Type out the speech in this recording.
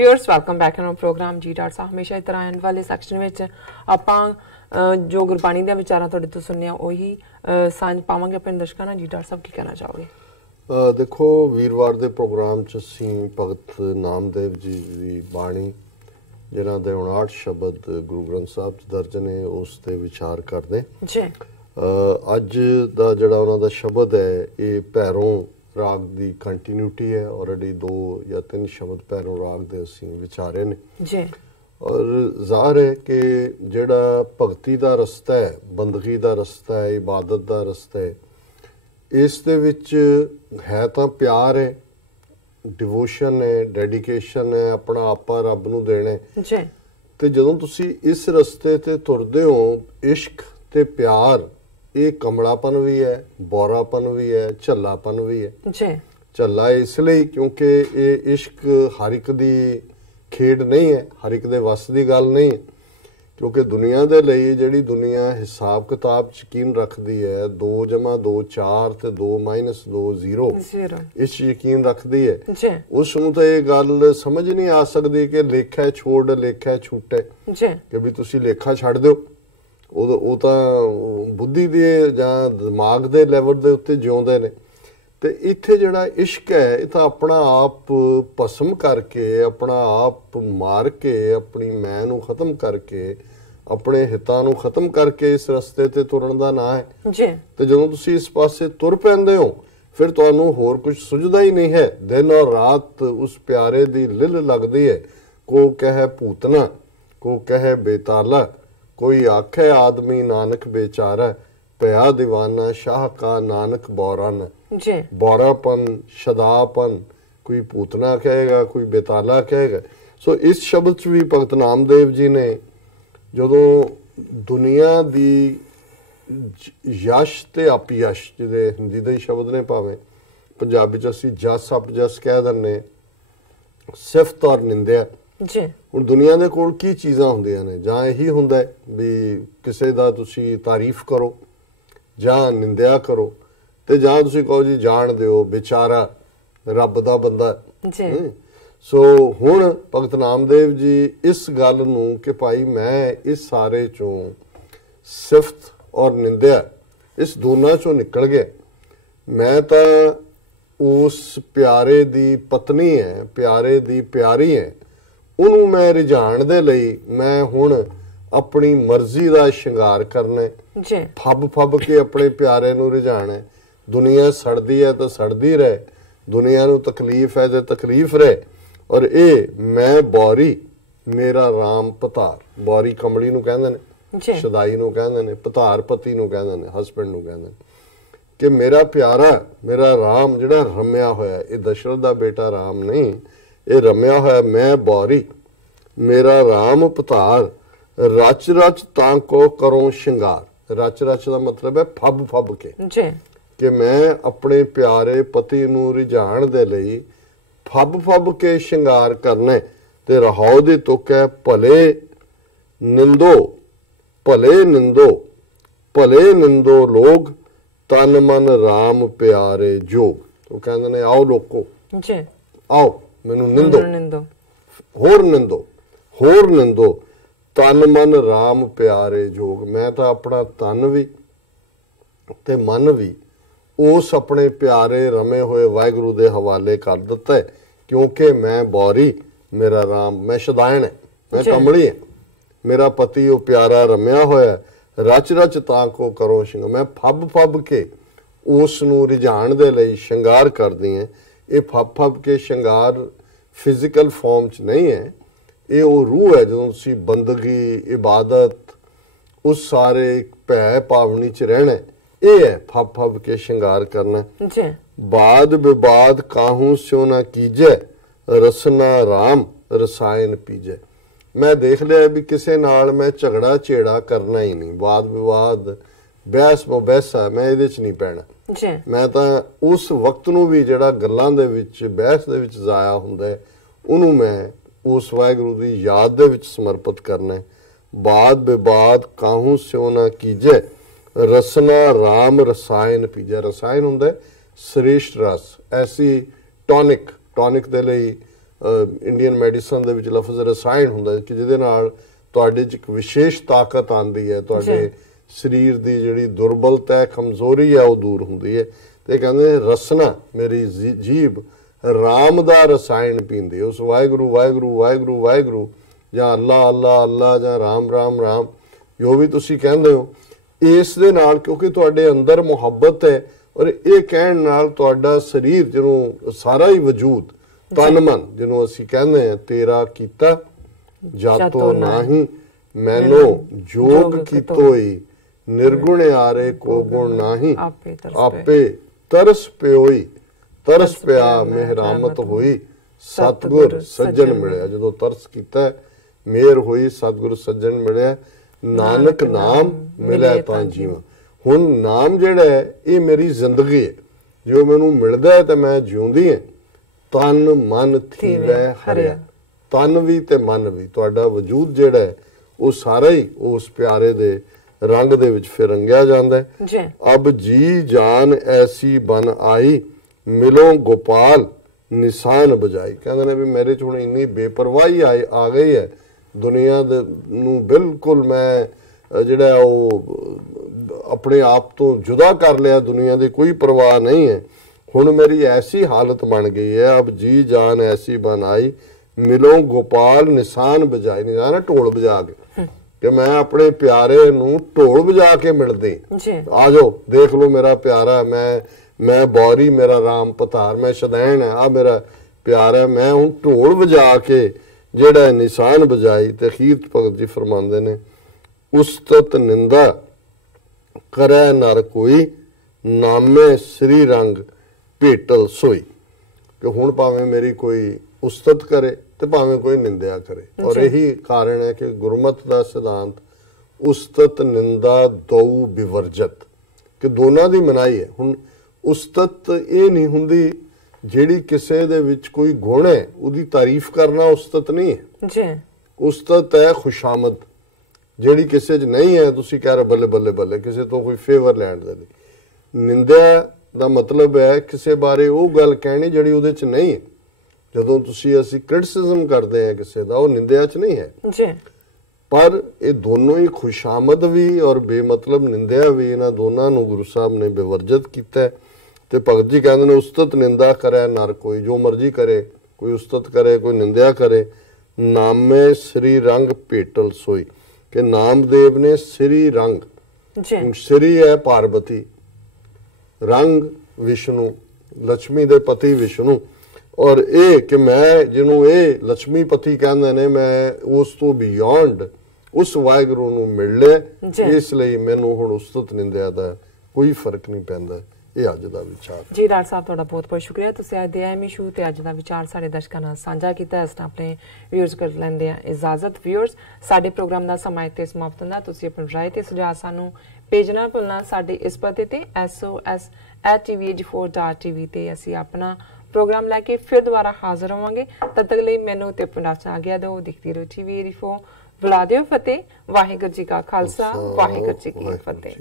Viewers welcome back in programme जी डॉट साहब हमेशा इस तरह एंड वाले सैक्शन में आपां जो गुरबाणी दे विचारां तुहाडे तो सुनने ਉਹੀ सांझ पावांगे अपने दर्शकों नाल। जी डॉट साहब की कहना चाहोगे? देखो वीरवार के प्रोग्राम च असीं भगत नामदेव जी की बाणी जिन्हां दे 59 शब्द गुरु ग्रंथ साहब च दर्ज ने उस ते विचार करदे जी। अज दा जिहड़ा उन्हां दा शब्द है ये भैरों राग की कंटीन्यूटी है। ऑलरेडी 2 या 3 शब्द भैरों राग दे असीं विचारे ने जी। और ज़ाहिर है कि जिहड़ा भगती का रस्ता है, बंदगी का रस्ता है, इबादत का रस्ता है, इस दे विच है तो प्यार है, डिवोशन है, डेडिकेशन है, अपना आपा रब नूं देना है। ते जदों तुसी इस रस्ते ते तुरदे हो, इश्क ते प्यार ये कमलापन भी है, बोरापन भी है, झल्लापन भी है। झल्ला इसलिए क्योंकि ये इश्क हर एक दी खेड नहीं है, हर एक दे वस दी गल नहीं है। क्योंकि दुनिया दे लई जिहड़ी दुनिया हिसाब किताब यकीन रखती है 2 + 2 4 ते 2 - 2 0 इस यकीन रखती है, उसनूं तो ये गल समझ नहीं आ सकती कि लेखा छोड़ लेखा छूटे कि भी तुसी लेखा छड्ड दिओ। ਉਹ ਤਾਂ बुद्धि ਦੇ ਜਾਂ दिमाग ਦੇ ਲੈਵਲ ਦੇ ਉੱਤੇ ਜਿਉਂਦੇ ਨੇ। ਤੇ ਇੱਥੇ ਜਿਹੜਾ ਇਸ਼ਕ ਹੈ ਇਹ ਤਾਂ ਆਪਣਾ ਆਪ ਭਸਮ ਕਰਕੇ, ਆਪਣਾ ਆਪ ਮਾਰ ਕੇ, ਆਪਣੀ ਮੈਂ ਨੂੰ ਖਤਮ ਕਰਕੇ, ਆਪਣੇ ਹਿੱਤਾਂ ਨੂੰ ਖਤਮ ਕਰਕੇ ਇਸ ਰਸਤੇ ਤੇ ਤੁਰਨ ਦਾ ਨਾਂ ਹੈ ਜੀ। ਤੇ ਜਦੋਂ ਤੁਸੀਂ ਇਸ ਪਾਸੇ ਤੁਰ ਪੈਂਦੇ ਹੋ ਫਿਰ ਤੁਹਾਨੂੰ ਹੋਰ ਕੁਝ ਸੁਝਦਾ ਹੀ ਨਹੀਂ ਹੈ। ਦਿਨ ਔਰ ਰਾਤ ਉਸ ਪਿਆਰੇ ਦੀ ਲਿਲ ਲੱਗਦੀ ਹੈ। ਕੋ ਕਹੇ ਭੂਤਨਾ, ਕੋ ਕਹੇ ਬੇਤਾਲਾ, कोई आखे आदमी नानक बेचारा, पया दीवाना शाह का नानक बौराना। बौरापन, शदापन, कोई पूतना कहेगा, कोई बेताला कहेगा। सो इस शब्द च भी भगत नामदेव जी ने जदों दुनिया दी यश ते अपयश, जिहदे हिंदी दे शब्द ने भावें पंजाबी च असीं जस अपजस कह दिंदे, सिफत और निंदिया जी। ਹੁਣ ਦੁਨੀਆ ਦੇ ਕੋਲ ਕੀ ਚੀਜ਼ਾਂ ਹੁੰਦੀਆਂ ਨੇ? ਜਾਂ ਇਹੀ ਹੁੰਦਾ ਵੀ ਕਿਸੇ ਦਾ ਤੁਸੀਂ ਤਾਰੀਫ ਕਰੋ ਜਾਂ ਨਿੰਦਿਆ ਕਰੋ, ਤੇ ਜਾਂ ਤੁਸੀਂ ਕਹੋ ਜੀ ਜਾਣ ਦਿਓ ਬੇਚਾਰਾ ਰੱਬ ਦਾ ਬੰਦਾ ਜੀ। ਸੋ ਹੁਣ ਭਗਤ ਨਾਮਦੇਵ ਜੀ ਇਸ ਗੱਲ ਨੂੰ ਕਿ ਭਾਈ ਮੈਂ ਇਸ ਸਾਰੇ ਚੋਂ ਸਿਫਤ ਔਰ ਨਿੰਦਿਆ ਇਸ ਦੋਨਾਂ ਚੋਂ ਨਿਕਲ ਗਿਆ। ਮੈਂ ਤਾਂ ਉਸ ਪਿਆਰੇ ਦੀ ਪਤਨੀ ਹੈ, ਪਿਆਰੇ ਦੀ ਪਿਆਰੀ ਹੈ, ਉਹਨੂੰ ਮੈਂ ਰਿਝਾਣ ਦੇ ਲਈ ਮੈਂ ਹੁਣ ਆਪਣੀ ਮਰਜ਼ੀ ਦਾ ਸ਼ਿੰਗਾਰ ਕਰਨਾ ਜੀ। ਫੱਬ ਕੇ ਆਪਣੇ ਪਿਆਰੇ ਨੂੰ ਰਿਝਾਣਾ। ਦੁਨੀਆ ਸੜਦੀ ਹੈ ਤਾਂ ਸੜਦੀ ਰਹੇ, ਦੁਨੀਆ ਨੂੰ ਤਕਲੀਫ ਹੈ ਤੇ ਤਕਲੀਫ ਰਹੇ। ਔਰ ਇਹ ਮੈਂ ਬੌਰੀ ਮੇਰਾ ਰਾਮ ਪਤਾਰ, ਬੌਰੀ ਕਮਲੀ ਨੂੰ ਕਹਿੰਦੇ ਨੇ, ਸ਼ਦਾਈ ਨੂੰ ਕਹਿੰਦੇ ਨੇ, ਪਤਾਰ ਪਤੀ ਨੂੰ ਕਹਿੰਦੇ ਨੇ, ਹਸਬੈਂਡ ਨੂੰ ਕਹਿੰਦੇ ਨੇ ਕਿ ਮੇਰਾ ਪਿਆਰਾ, ਮੇਰਾ ਰਾਮ ਜਿਹੜਾ ਰਮਿਆ ਹੋਇਆ, ਇਹ ਦਸ਼ਰਥ ਦਾ ਬੇਟਾ ਰਾਮ ਨਹੀਂ, ਇਹ ਰਮਿਆ ਹੋਇਆ ਮੈਂ ਬੌਰੀ ਮੇਰਾ ਰਾਮ ਪਤਾਰ, ਰਚ ਰਚ ਤਾਂ ਕੋ ਕਰੋ ਸ਼ਿੰਗਾਰ। ਰਚ ਰਚ ਦਾ ਮਤਲਬ ਹੈ ਫੱਬ ਕੇ ਜੀ, ਕਿ ਮੈਂ ਆਪਣੇ ਪਿਆਰੇ ਪਤੀ ਨੂੰ ਰਿਝਾਣ ਦੇ ਲਈ ਫੱਬ ਕੇ ਸ਼ਿੰਗਾਰ ਕਰਨਾ। ਤੇ ਰਹਾਉ ਦੀ ਤੁਕ ਹੈ ਭਲੇ ਨਿੰਦੋ, ਭਲੇ ਨਿੰਦੋ, ਭਲੇ ਨਿੰਦੋ ਲੋਗ, ਤਨ ਮਨ ਰਾਮ ਪਿਆਰੇ ਜੋਗ। ਉਹ ਕਹਿੰਦੇ ਨੇ ਆਓ ਲੋਕੋ ਜੀ, ਆਓ ਮੈਨੂੰ ਨਿੰਦੋ, ਹੋਰ ਨਿੰਦੋ, ਹੋਰ ਨਿੰਦੋ, ਤਨ ਮਨ ਰਾਮ ਪਿਆਰੇ ਜੋਗ। ਮੈਂ ਤਾਂ ਆਪਣਾ ਤਨ ਵੀ ਤੇ ਮਨ ਵੀ ਉਸ ਆਪਣੇ ਪਿਆਰੇ ਰਮੇ ਹੋਏ ਵਾਹਿਗੁਰੂ ਦੇ ਹਵਾਲੇ ਕਰ ਦਿੱਤਾ ਹੈ। ਕਿਉਂਕਿ ਮੈਂ ਬੌਰੀ, ਮੇਰਾ ਰਾਮ, ਮੈਂ ਸ਼ਦਾਇਣ ਹੈ, ਮੈਂ ਕਮਲੀ ਹੈ, ਮੇਰਾ ਪਤੀ ਉਹ ਪਿਆਰਾ ਰਮਿਆ ਹੋਇਆ। ਰਚ ਰਚ ਤਾਂ ਕੋ ਕਰੋ ਸ਼ਿੰਗਾਰ, ਮੈਂ ਫੱਬ ਕੇ ਉਸ ਨੂੰ ਰਿਝਾਣ ਦੇ ਲਈ ਸ਼ਿੰਗਾਰ ਕਰਦੀ ਹਾਂ। ਇਹ ਫੱਬ ਕੇ ਸ਼ਿੰਗਾਰ ਫਿਜ਼ੀਕਲ ਫਾਰਮ 'ਚ ਨਹੀਂ ਹੈ, ਇਹ ਉਹ ਰੂਹ ਹੈ। ਜਦੋਂ ਤੁਸੀਂ ਬੰਦਗੀ, ਇਬਾਦਤ, ਉਸ ਸਾਰੇ ਭੈ ਭਾਵਨੀ 'ਚ ਰਹਿਣਾ, ਇਹ ਹੈ ਫੱਬ ਕੇ ਸ਼ਿੰਗਾਰ ਕਰਨਾ ਜੀ। ਬਾਦ ਵਿਵਾਦ ਕਾਹੂ ਸਿਉ ਨਾ ਕੀਜੈ, ਰਸਨਾ ਰਾਮ ਰਸਾਇਣ ਪੀਜੈ। ਮੈਂ ਦੇਖ ਲਿਆ ਵੀ ਕਿਸੇ ਨਾਲ ਮੈਂ ਝਗੜਾ ਝੇੜਾ ਕਰਨਾ ਹੀ ਨਹੀਂ, ਵਾਦ ਵਿਵਾਦ, ਬਹਿਸ ਮੁਬਹਿਸਾ, ਮੈਂ ਇਹਦੇ 'ਚ ਨਹੀਂ ਪੈਣਾ। ਮੈਂ ਤਾਂ ਉਸ ਵਕਤ ਨੂੰ ਵੀ ਜਿਹੜਾ ਗੱਲਾਂ ਦੇ ਵਿੱਚ, ਬਹਿਸ ਦੇ ਵਿੱਚ ਜ਼ਾਇਆ ਹੁੰਦਾ, ਉਹਨੂੰ ਮੈਂ ਉਸ ਵਾਹਿਗੁਰੂ ਦੀ ਯਾਦ ਦੇ ਵਿੱਚ ਸਮਰਪਿਤ ਕਰਨਾ। ਬਾਦ ਵਿਵਾਦ ਕਾਹੂ ਸਿਉ ਨਾ ਕੀਜੈ, ਰਸਨਾ ਰਾਮ ਰਸਾਇਣ ਪੀਜੈ। ਰਸਾਇਣ ਹੁੰਦਾ ਸ੍ਰੇਸ਼ਟ ਰਸ, ਐਸੀ ਟੌਨਿਕ ਦੇ ਲਈ ਇੰਡੀਅਨ ਮੈਡੀਸਨ ਦੇ ਵਿੱਚ ਲਫ਼ਜ਼ ਰਸਾਇਣ ਹੁੰਦਾ ਕਿ ਜਿਹਦੇ ਨਾਲ ਤੁਹਾਡੇ 'ਚ ਇੱਕ ਵਿਸ਼ੇਸ਼ ਤਾਕਤ ਆਉਂਦੀ ਹੈ, ਤੁਹਾਡੇ ਸਰੀਰ ਦੀ ਜਿਹੜੀ ਦੁਰਬਲਤਾ ਹੈ, ਕਮਜ਼ੋਰੀ ਹੈ, ਉਹ ਦੂਰ ਹੁੰਦੀ ਹੈ। ਤੇ ਕਹਿੰਦੇ ਰਸਨਾ ਮੇਰੀ ਜੀਭ ਰਾਮ ਦਾ ਰਸਾਇਣ ਪੀਂਦੀ, ਉਸ ਵਾਹਿਗੁਰੂ ਵਾਹਿਗੁਰੂ ਵਾਹਿਗੁਰੂ ਵਾਹਿਗੁਰੂ ਜਾਂ ਅੱਲਾ ਅੱਲਾ ਅੱਲਾ ਜਾਂ ਰਾਮ ਰਾਮ ਰਾਮ ਜੋ ਵੀ ਤੁਸੀਂ ਕਹਿੰਦੇ ਹੋ, ਇਸ ਦੇ ਨਾਲ ਕਿਉਂਕਿ ਤੁਹਾਡੇ ਅੰਦਰ ਮੁਹੱਬਤ ਹੈ ਔਰ ਇਹ ਕਹਿਣ ਨਾਲ ਤੁਹਾਡਾ ਸਰੀਰ ਜਿਹਨੂੰ ਸਾਰਾ ਹੀ ਵਜੂਦ ਤਨ ਮਨ ਜਿਹਨੂੰ ਅਸੀਂ ਕਹਿੰਦੇ ਹਾਂ ਤੇਰਾ ਕੀਤਾ ਜਾਤੋ ਨਾਹੀ ਮੈਨੂੰ ਜੋਗ ਕੀਤੋਈ ਨਿਰਗੁਣ ਆਰੇ ਕੋ ਗੁਣ ਨਾਹੀ ਆਪੇ ਤਰਸ ਪਿਓਈ ਤਰਸ ਪਿਆ ਮਿਹਰਾਮਤ ਹੋਈ ਸਤਗੁਰ ਸੱਜਣ ਮਿਲਿਆ। ਜਦੋਂ ਤਰਸ ਕੀਤਾ ਮਿਹਰ ਹੋਈ ਸਤਗੁਰ ਸੱਜਣ ਮਿਲਿਆ ਨਾਨਕ ਨਾਮ ਮਿਲਿਆ ਤਾਂ ਜੀਵਾਂ। ਹੁਣ ਨਾਮ ਜਿਹੜਾ ਹੈ ਇਹ ਮੇਰੀ ਜ਼ਿੰਦਗੀ ਹੈ, ਜੋ ਮੈਨੂੰ ਮਿਲਦਾ ਹੈ ਤਾਂ ਮੈਂ ਜਿਉਂਦੀ ਹਾਂ। ਤਨ ਮਨ ਥੀਵੈ ਹਰਿਆ, ਤਨ ਵੀ ਤੇ ਮਨ ਵੀ ਤੁਹਾਡਾ ਵਜੂਦ ਜਿਹੜਾ ਹੈ ਉਹ ਸਾਰਾ ਹੀ ਉਸ ਪਿਆਰੇ ਦੇ ਰੰਗ ਦੇ ਵਿੱਚ ਫਿਰ ਰੰਗਿਆ ਜਾਂਦਾ ਹੈ। ਅਬ ਜੀ ਜਾਨ ਐਸੀ ਬਨ ਆਈ ਮਿਲੋ ਗੋਪਾਲ ਨਿਸ਼ਾਨ ਬਜਾਈ। ਕਹਿੰਦੇ ਨੇ ਵੀ ਮੇਰੇ ਚ ਹੁਣ ਇੰਨੀ ਬੇਪਰਵਾਹੀ ਆ ਗਈ ਹੈ ਦੁਨੀਆ ਦੇ ਨੂੰ ਬਿਲਕੁਲ ਮੈਂ ਜਿਹੜਾ ਉਹ ਆਪਣੇ ਆਪ ਤੋਂ ਜੁਦਾ ਕਰ ਲਿਆ, ਦੁਨੀਆ ਦੀ ਕੋਈ ਪਰਵਾਹ ਨਹੀਂ ਹੈ। ਹੁਣ ਮੇਰੀ ਐਸੀ ਹਾਲਤ ਬਣ ਗਈ ਹੈ ਅਬ ਜੀ ਜਾਨ ਐਸੀ ਬਨ ਆਈ ਮਿਲੋ ਗੋਪਾਲ ਨਿਸ਼ਾਨ ਬਜਾਈ। ਨਿਸ਼ਾਨ ਢੋਲ ਵਜਾ ਕੇ ਕਿ ਮੈਂ ਆਪਣੇ ਪਿਆਰੇ ਨੂੰ ਢੋਲ ਵਜਾ ਕੇ ਮਿਲਦੇ ਆ ਜਾਓ ਦੇਖ ਲਓ ਮੇਰਾ ਪਿਆਰਾ, ਮੈਂ ਬੌਰੀ ਮੇਰਾ ਰਾਮ ਪਤਾਰ, ਮੈਂ ਸ਼ਦੈਣ ਹੈ ਆ ਮੇਰਾ ਪਿਆਰਾ, ਮੈਂ ਹੁਣ ਢੋਲ ਵਜਾ ਕੇ ਜਿਹੜਾ ਨਿਸ਼ਾਨ ਬਜਾਈ। ਤੇ ਅਖੀਰ ਭਗਤ ਜੀ ਫਰਮਾਉਂਦੇ ਨੇ ਉਸਤਤ ਨਿੰਦਾ ਕਰੈ ਨਰ ਕੋਈ ਨਾਮੇ ਸ੍ਰੀ ਰੰਗ ਭੇਟਲ ਸੋਈ। ਕਿ ਹੁਣ ਭਾਵੇਂ ਮੇਰੀ ਕੋਈ ਉਸਤਤ ਕਰੇ ਤੇ ਭਾਵੇਂ ਕੋਈ ਨਿੰਦਿਆ ਕਰੇ, ਔਰ ਇਹੀ ਕਾਰਨ ਹੈ ਕਿ ਗੁਰਮਤਿ ਦਾ ਸਿਧਾਂਤ ਉਸਤਤ ਨਿੰਦਾ ਦੋ ਵਿਵਰਜਤ ਕਿ ਦੋਨਾਂ ਦੀ ਮਨਾਹੀ ਹੈ। ਹੁਣ ਉਸਤਤ ਇਹ ਨਹੀਂ ਹੁੰਦੀ ਜਿਹੜੀ ਕਿਸੇ ਦੇ ਵਿੱਚ ਕੋਈ ਗੁਣ ਹੈ ਉਹਦੀ ਤਾਰੀਫ ਕਰਨਾ ਉਸਤਤ ਨਹੀਂ ਹੈ ਜੀ। ਉਸਤਤ ਹੈ ਖੁਸ਼ਾਮਦ, ਜਿਹੜੀ ਕਿਸੇ 'ਚ ਨਹੀਂ ਹੈ ਤੁਸੀਂ ਕਹਿ ਰਹੇ ਬੱਲੇ ਬੱਲੇ ਬੱਲੇ, ਕਿਸੇ ਤੋਂ ਕੋਈ ਫੇਵਰ ਲੈਣ ਦੇ ਲਈ। ਨਿੰਦਿਆ ਦਾ ਮਤਲਬ ਹੈ ਕਿਸੇ ਬਾਰੇ ਉਹ ਗੱਲ ਕਹਿਣੀ ਜਿਹੜੀ ਉਹਦੇ 'ਚ ਨਹੀਂ ਹੈ। ਜਦੋਂ ਅਸੀਂ ਕ੍ਰਿਟਿਸਿਜ਼ਮ ਕਰਦੇ ਹਾਂ ਕਿਸੇ ਦਾ, ਉਹ ਨਿੰਦਿਆ 'ਚ ਨਹੀਂ ਹੈ ਜੀ। ਪਰ ਇਹ ਦੋਨੋਂ ਹੀ ਖੁਸ਼ਾਮਦ ਵੀ ਔਰ ਬੇਮਤਲਬ ਨਿੰਦਿਆ ਵੀ, ਇਹਨਾਂ ਦੋਨਾਂ ਨੂੰ ਗੁਰੂ ਸਾਹਿਬ ਨੇ ਬੇਵਰਜਤ ਕੀਤਾ ਹੈ। ਤੇ ਭਗਤ ਜੀ ਕਹਿੰਦੇ ਨੇ ਉਸਤਤ ਨਿੰਦਾ ਕਰੇ ਨਰ ਕੋਈ, ਜੋ ਮਰਜ਼ੀ ਕਰੇ, ਕੋਈ ਉਸਤਤ ਕਰੇ ਕੋਈ ਨਿੰਦਿਆ ਕਰੇ, ਨਾਮੇ ਸ੍ਰੀ ਰੰਗ ਭੇਟਲ ਸੋਈ। ਕਿ ਨਾਮਦੇਵ ਨੇ ਸ੍ਰੀ ਰੰਗ, ਸ੍ਰੀ ਹੈ ਪਾਰਵਤੀ, ਰੰਗ ਵਿਸ਼ਨੂੰ, ਲక్ష్ਮੀ ਦੇ ਪਤੀ ਵਿਸ਼ਨੂੰ, ਔਰ ਇਹ ਕਿ ਮੈਂ ਜਿਹਨੂੰ ਇਹ ਲక్ష్ਮੀ ਪਤੀ ਕਹਿੰਦੇ ਨੇ ਮੈਂ ਉਸ ਤੋਂ ਬਿਯੋਂਡ ਉਸ ਵਾਹਿਗੁਰੂ ਨੂੰ ਮਿਲ ਲਿਆ। ਇਸ ਲਈ ਮੈਨੂੰ ਹੁਣ ਉਸਤਤ ਨਿੰਦਿਆ ਦਾ ਕੋਈ ਫਰਕ ਨਹੀਂ ਪੈਂਦਾ। ਇਹ ਅੱਜ ਦਾ ਵਿਚਾਰ ਜੀ। ਡਾਕਟਰ ਸਾਹਿਬ ਤੁਹਾਡਾ ਬਹੁਤ ਬਹੁਤ ਸ਼ੁਕਰੀਆ, ਤੁਸੀਂ ਅੱਜ ਦੇ ਐਮ ਇਸ਼ੂ ਤੇ ਅੱਜ ਦਾ ਵਿਚਾਰ ਸਾਡੇ ਦਰਸ਼ਕਾਂ ਨਾਲ ਸਾਂਝਾ ਕੀਤਾ। ਇਸ ਤਰ੍ਹਾਂ ਆਪਣੇ ਵਿਊਅਰਸ ਕਰ ਲੈਂਦੇ ਆ ਇਜਾਜ਼ਤ। ਵਿਊਅਰਸ ਸਾਡੇ ਪ੍ਰੋਗਰਾਮ ਦਾ ਸਮਾਂ ਇੱਥੇ ਸਮਾਪਤ ਹੁੰਦਾ। ਤੁਸੀਂ ਆਪਣੀ ਰਾਏ ਤੇ ਸੁਝਾਅ ਸਾਨੂੰ ਭੇਜਣਾ ਭੁੱਲਣਾ ਸਾਡੇ ਇਸ ਪਤੇ ਤੇ sos@tv84.tv ਤੇ। ਅਸੀਂ ਆਪਣਾ ਪ੍ਰੋਗਰਾਮ ਲੈ ਕੇ ਫਿਰ ਦੁਬਾਰਾ ਹਾਜ਼ਰ ਹੋਵਾਂਗੇ। ਤਦ ਤੱਕ ਲਈ ਮੈਨੂੰ ਤੇ ਆਪਣਾ ਆਗਿਆ ਦਿਓ। ਦੇਖਦੀ ਰਹੋ TV 84। ਬੁਲਾ ਦਿਓ ਫਤਿਹ। ਵਾਹਿਗੁਰੂ ਜੀ ਕਾ ਖਾਲਸਾ, ਵਾਹਿਗੁਰੂ ਜੀ ਕੀ ਫਤਿਹ।